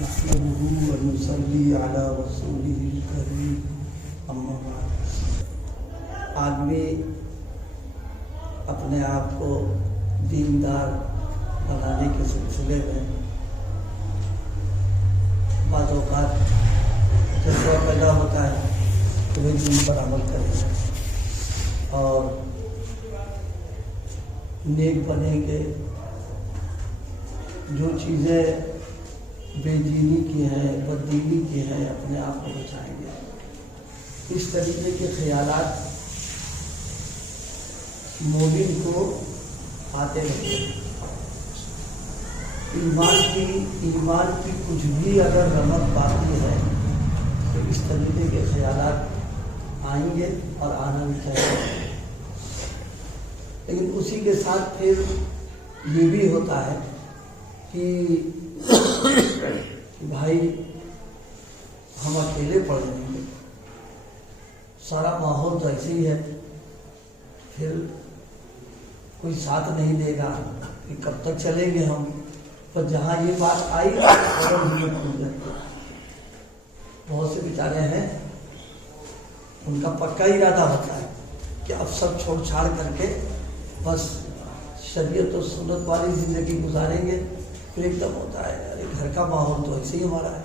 نحمده ونصلي على رسوله الكريم اما بعد۔ آدمی اپنے آپ کو دیندار بنانے کے سلسلے میں بعض اوقات جذبہ پیدا ہوتا ہے کہ وہ دین پر عمل کریں اور نیک بنیں گے، جو چیزیں بے دینی کی ہیں، بد دینی کی ہیں، اپنے آپ کو بچائیں گے۔ اس طریقے کے خیالات مومن کو آتے رہتے ہیں۔ ایمان کی کچھ بھی اگر رمق باقی ہے تو اس طریقے کے خیالات آئیں گے اور آنا بھی چاہیے، لیکن اسی کے ساتھ پھر یہ بھی ہوتا ہے کہ بھائی ہم اکیلے پڑ جائیں گے، سارا ماحول تو ایسے ہی ہے، پھر کوئی ساتھ نہیں دے گا کہ کب تک چلیں گے ہم، پر جہاں یہ بات آئی بہت سے بیچارے ہیں ان کا پکا ارادہ ہوتا ہے کہ اب سب چھوڑ چھاڑ کر کے بس شریعت و سنت والی زندگی گزاریں گے۔ پھر ایک دم ہوتا ہے ارے گھر کا ماحول تو ایسے ہی ہمارا ہے،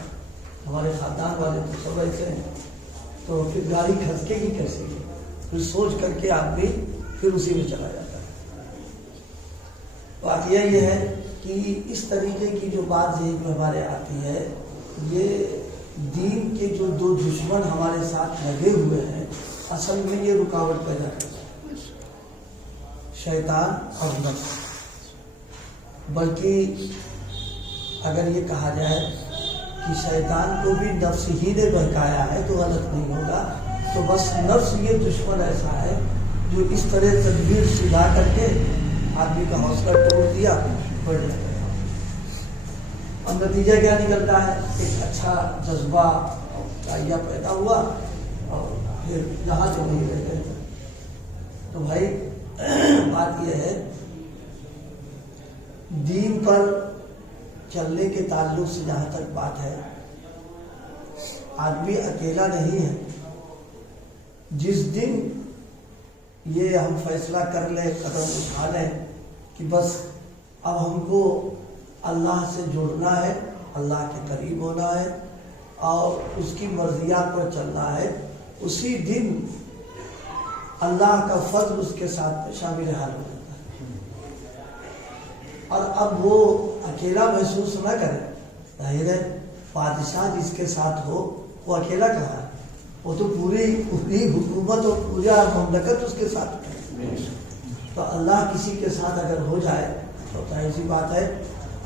ہمارے خاندان والے تو سب ایسے ہیں، تو پھر گاڑی کھسکے گی کیسے گی؟ پھر سوچ کر کے آدمی پھر اسی میں چلا جاتا ہے۔ بات یہ ہے کہ اس طریقے کی جو بات ذہن میں ہمارے آتی ہے، یہ دین کے جو دو دشمن ہمارے ساتھ لگے ہوئے ہیں، اصل میں یہ رکاوٹ پیدا کرتا ہے، شیطان اور نفس۔ بلکہ اگر یہ کہا جائے کہ شیطان کو بھی نفس ہی نے بہکایا ہے تو غلط نہیں ہوگا، تو بس نفس یہ دشمن ایسا ہے جو اس طرح تدبیر سجا کر کے آدمی کا حوصلہ توڑ دیا، بڑھ جاتا ہے۔ اور نتیجہ کیا نکلتا ہے؟ ایک اچھا جذبہ چاہیے پیدا ہوا اور پھر یہاں جو نہیں رہتے۔ تو بھائی بات یہ ہے، دین پر چلنے کے تعلق سے جہاں تک بات ہے، آدمی اکیلا نہیں ہے۔ جس دن یہ ہم فیصلہ کر لیں، قدم اٹھا لیں کہ بس اب ہم کو اللہ سے جڑنا ہے، اللہ کے قریب ہونا ہے اور اس کی مرضیات پر چلنا ہے، اسی دن اللہ کا فضل اس کے ساتھ شامل حال ہو جاتا ہے۔ اور اب وہ اکیلا محسوس نہ کرے۔ ظاہر ہے بادشاہ جس کے ساتھ ہو وہ اکیلا کہاں ہے، وہ تو پوری حکومت اور پورا مملکت اس کے ساتھ ہے۔ تو اللہ کسی کے ساتھ اگر ہو جائے تو ایسی بات ہے،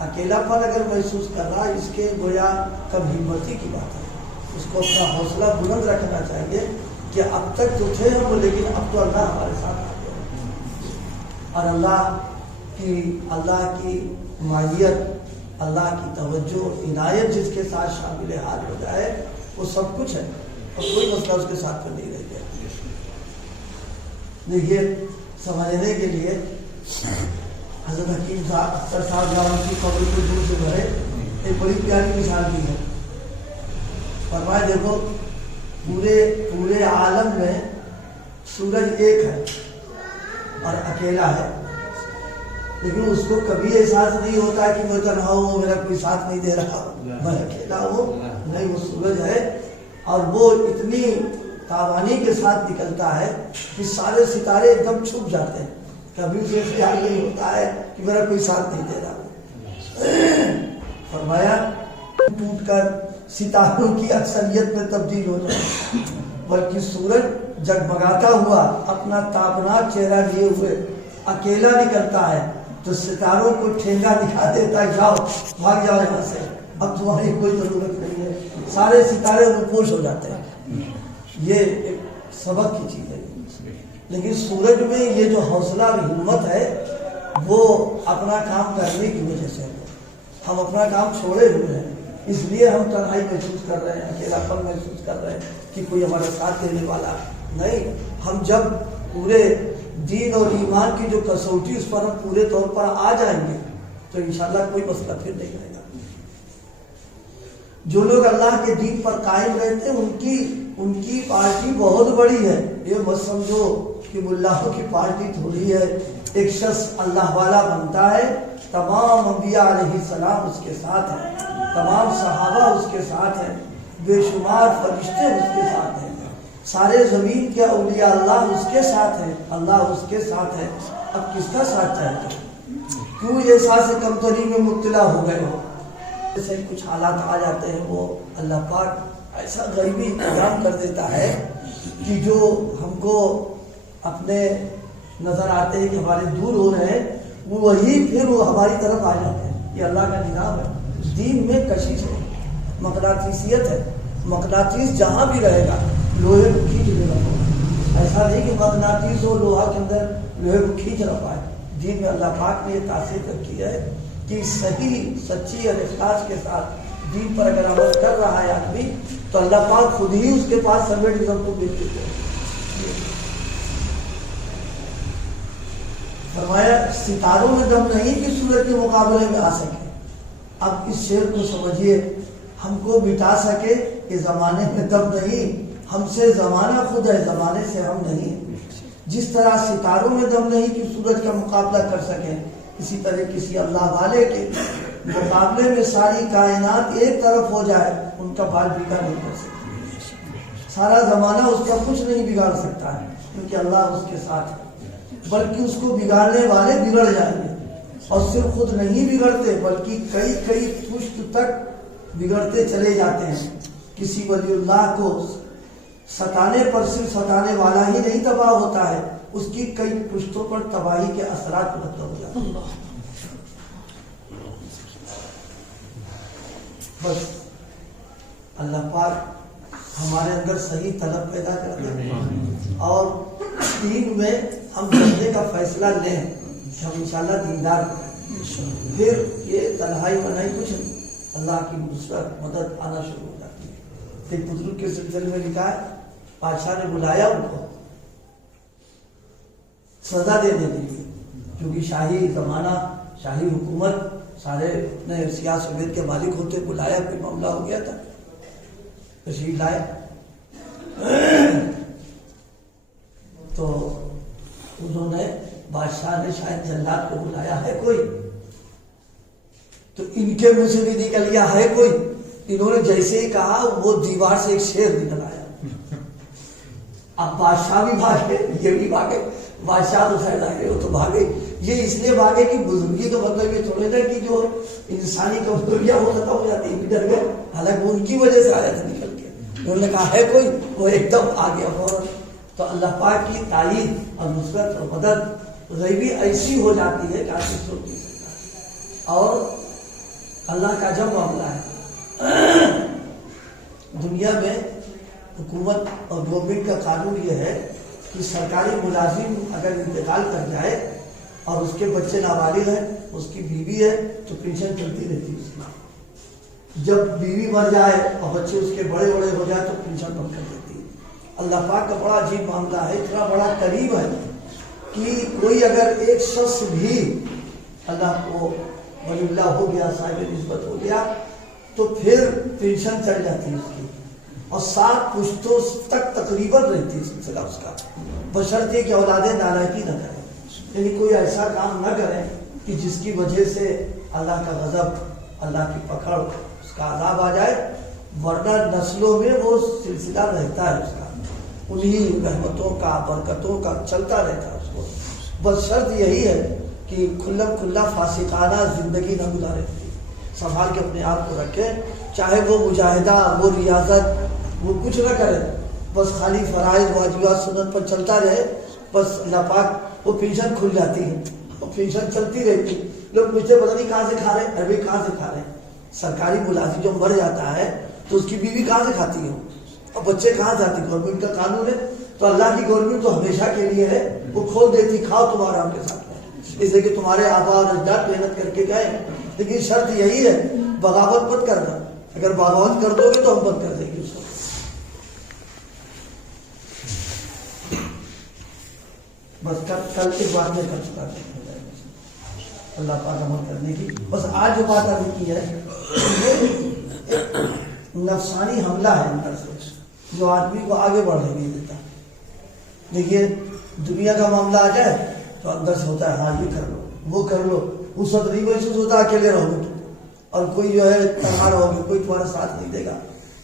اکیلا پن اگر محسوس کر رہا، اس کے گویا کم ہمتی کی بات ہے۔ اس کو اپنا حوصلہ بلند رکھنا چاہیے کہ اب تک تو تھے ہم، لیکن اب تو اللہ ہمارے ساتھ آ گیا، اور اللہ کی مائیت، اللہ کی توجہ، عنایت جس کے ساتھ شامل حال ہو جائے وہ سب کچھ ہے، اور کوئی مسئلہ اس کے ساتھ میں نہیں رہ گیا۔ دیکھیے سمجھنے کے لیے حضرت حکیم صاحب اختر صاحب جہاں کی قبر کو دور سے بھرے ایک بڑی پیاری مثال دی ہے۔ فرمائے دیکھو پورے عالم میں سورج ایک ہے اور اکیلا ہے، لیکن اس کو کبھی احساس نہیں ہوتا کہ میں تنہا ہوں، میرا کوئی ساتھ نہیں دے رہا، میں اکیلا ہوں۔ نہیں، وہ سورج ہے اور وہ اتنی تابانی کے ساتھ نکلتا ہے کہ سارے ستارے ایک دم چھپ جاتے ہیں، کبھی اسے خیال نہیں ہوتا ہے کہ میرا کوئی ساتھ نہیں دے رہا۔ فرمایا ٹوٹ کر ستاروں کی اکثریت میں تبدیل ہو جائے، بلکہ سورج جگمگاتا ہوا اپنا تابناک چہرہ لیے ہوئے اکیلا نکلتا ہے تو ستاروں کو ٹھینگا دکھا دیتا ہے، جاؤ بھاگ جاؤ یہاں سے، اب تمہاری کوئی ضرورت نہیں ہے، سارے ستارے روپوش ہو جاتے ہیں۔ یہ ایک سبق کی چیز ہے، لیکن سورج میں یہ جو حوصلہ اور ہمت ہے وہ اپنا کام کرنے کی وجہ سے، ہم اپنا کام چھوڑے ہوئے ہیں، اس لیے ہم تنہائی محسوس کر رہے ہیں، اکیلا پن محسوس کر رہے ہیں کہ کوئی ہمارا ساتھ دینے والا نہیں۔ ہم جب پورے دین اور ایمان کی جو کسوٹی اس پر ہم پورے طور پر آ جائیں گے تو انشاءاللہ کوئی مسئلہ پھر نہیں آئے گا۔ جو لوگ اللہ کے دین پر قائم رہتے ہیں ان کی پارٹی بہت بڑی ہے. یہ مت سمجھو کہ ملاحوں کی پارٹی تھوڑی ہے. ایک شخص اللہ والا بنتا ہے، تمام انبیاء علیہ السلام اس کے ساتھ ہیں، تمام صحابہ اس کے ساتھ ہیں، بے شمار فرشتے اس کے ساتھ ہیں، سارے زمین کے اولیاء اللہ اس کے ساتھ ہیں، اللہ اس کے ساتھ ہے. اب کس کا ساتھ چاہتے ہیں؟ کیوں احساس کمتری میں مبتلا ہو گئے ہو؟ جیسے کچھ حالات آ جاتے ہیں، وہ اللہ پاک ایسا غیبی انتظام کر دیتا ہے کہ جو ہم کو اپنے نظر آتے ہیں کہ ہمارے دور ہو رہے ہیں، وہی پھر وہ ہماری طرف آ جاتے ہیں. یہ اللہ کا نظام ہے. دین میں کشش ہے، مقناطیسیت ہے. مقناطیس جہاں بھی رہے گا لوہے کو کھینچ لے گا. ایسا نہیں کہ مقناطیس ہو لوہا کے اندر لوہے کو کھینچ نہ پائے. دین میں اللہ پاک نے یہ تاثیر رکھی ہے کہ صحیح سچی اور اخلاص کے ساتھ دین پر اگر عمل کر رہا ہے آدمی تو اللہ پاک خود ہی اس کے پاس سمیٹزم کو بھیج دیتے ہیں. فرمایا ستاروں میں دم نہیں کہ سورج کے مقابلے میں آ سکے. اب اس شعر کو سمجھیے، ہم کو مٹا سکے کہ زمانے میں دم نہیں، ہم سے زمانہ خود ہے، زمانے سے ہم نہیں. جس طرح ستاروں میں دم نہیں کہ سورج کا مقابلہ کر سکیں، اسی طرح کسی اللہ والے کے مقابلے میں ساری کائنات ایک طرف ہو جائے ان کا بال بگاڑ نہیں کر سکتا. سارا زمانہ اس کا کچھ نہیں بگاڑ سکتا ہے کیونکہ اللہ اس کے ساتھ ہے. بلکہ اس کو بگاڑنے والے بگڑ جائیں گے، اور صرف خود نہیں بگڑتے بلکہ کئی کئی پشت تک بگڑتے چلے جاتے ہیں. کسی ولی اللہ کو ستانے پر صرف ستانے والا ہی نہیں تباہ ہوتا ہے، اس کی کئی پشتوں پر تباہی کے اثرات مرتب ہو جاتے ہیں. بس اللہ پاک ہمارے اندر صحیح طلب پیدا کر دے اور دین میں ہم بننے کا فیصلہ لیں کہ ہم انشاءاللہ دیندار ہیں. پھر یہ تنہائی بنائی کچھ نہیں، اللہ کی نصرت مدد آنا شروع ہو جاتی ہے. ایک بزرگ کے سلسلے میں لکھا ہے، بادشاہ نے بلایا ان کو سزا دینے کے لیے، کیونکہ شاہی زمانہ، شاہی حکومت، سارے اپنے سیاہ سفید کے مالک ہوتے. بلایا، کوئی معاملہ ہو گیا تھا، تشریف لائے تو انہوں نے، بادشاہ نے شاید جلاد کو بلایا ہے کوئی، تو ان کے منہ سے بھی نکل گیا ہے کوئی. انہوں نے جیسے ہی کہا وہ دیوار سے ایک شیر نکل آیا. اب بادشاہ بھی بھاگے، یہ بھی بھاگے. بادشاہ تو خیر آگے، وہ تو بھاگے. یہ اس لیے بھاگے کہ بزرگی تو مطلب یہ تھوڑے نا کہ جو انسانی کمزوریاں وہ ختم ہو جاتی ہیں، ڈر گئے. حالانکہ وہ ان کی وجہ سے آیا تھا نکل کے. انہوں نے کہا ہے کوئی، وہ ایک دم آ گیا فوراً. تو اللہ پاک کی تائید اور نصرت اور مدد غیبی ایسی ہو جاتی ہے کہ آدمی سوچ نہیں سکتا. اور اللہ کا جب معاملہ ہے، دنیا میں حکومت اور گورنمنٹ کا قانون یہ ہے کہ سرکاری ملازم اگر انتقال کر جائے اور اس کے بچے نابالغ ہیں، اس کی بیوی ہے، تو پینشن چلتی رہتی ہے اس کی. جب بیوی مر جائے اور بچے اس کے بڑے بڑے ہو جائے تو پینشن بند کر دیتی ہے. اللہ پاک کا بڑا عجیب معاملہ ہے، اتنا بڑا قریب ہے کہ کوئی اگر ایک شخص بھی اللہ کو ولی اللہ ہو گیا، صاحب نسبت ہو گیا، تو پھر پینشن چل جاتی ہے اس کی، اور 7 پشتوں تک تقریباً رہتی ہے سلسلہ اس کا، بشرطے کہ اولادیں نالائکی نہ کریں. یعنی کوئی ایسا کام نہ کریں کہ جس کی وجہ سے اللہ کا غضب، اللہ کی پکڑ، اس کا عذاب آ جائے. ورنہ نسلوں میں وہ سلسلہ رہتا ہے اس کا، انہی رحمتوں کا، برکتوں کا چلتا رہتا ہے اس کو. بس شرط یہی ہے کہ کھلم کھلا فاسقانہ زندگی نہ گزارے، سنبھال کے اپنے آپ کو رکھے. چاہے وہ مجاہدہ، وہ ریاضت، وہ کچھ نہ کرے، بس خالی فرائض واجبات سنت پر چلتا رہے. بس اللہ پاک وہ پینشن کھل جاتی ہے، وہ پینشن چلتی رہتی. لوگ پوچھتے پتہ نہیں کہاں سے کھا رہے ہیں، ارے کہاں سے کھا رہے ہیں. سرکاری ملازم جو مر جاتا ہے تو اس کی بیوی کہاں سے کھاتی ہے، اور بچے کہاں سے آتے. گورنمنٹ کا قانون ہے تو اللہ کی گورنمنٹ تو ہمیشہ کے لیے ہے، وہ کھول دیتی، کھاؤ تم آرام کے ساتھ، اس لیے کہ تمہارے آبا اور اجداد محنت کر کے گئے. لیکن شرط یہی ہے بغاوت مت کرنا. اگر بغاوت کر دو گے تو ہم بند کر دیں گے اس کو. بس کل کے بعد میں کر چکا اللہ پاک عمل کرنے کی. بس آج جو بات ابھی کی ہے نفسانی حملہ ہے اندر سے جو آدمی کو آگے بڑھنے نہیں دیتا. دیکھیے دنیا کا معاملہ آ جائے تو اندر سے ہوتا ہے ہاں یہ کر لو وہ کر لو. اس وقت نہیں محسوس ہوتا اکیلے رہو گے تم اور کوئی جو ہے تنہا رہو گے, کوئی تمہارا ساتھ نہیں دے گا,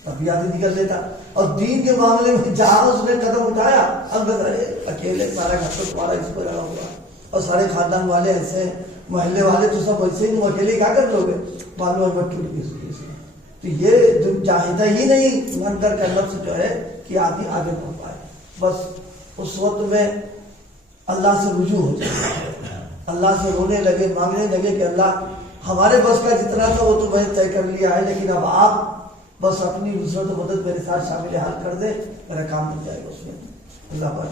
طبیعت ہی نکل دیتا. اور دین کے معاملے میں جہاں اس نے قدم اٹھایا اندر اکیلے سارا گھر تو تمہارا اس پر لگا ہوا اور سارے خاندان والے ایسے محلے والے تو سب ویسے ہی, تم اکیلے کیا کر لو گے, معلوم ہے ٹوٹ گئی اس میں. تو یہ چاہتا ہی نہیں اندر کا نفس جو ہے کہ آدمی آگے بڑھ پائے. بس اس وقت میں اللہ سے رجوع ہو جائے, اللہ سے رونے لگے, مانگنے لگے کہ اللہ ہمارے بس کا جتنا تھا وہ تو میں نے طے کر لیا ہے, لیکن اب آپ بس اپنی نصرت و مدد میرے ساتھ شامل حال کر دے, میرا کام ہو جائے گا اس میں. اللہ پاک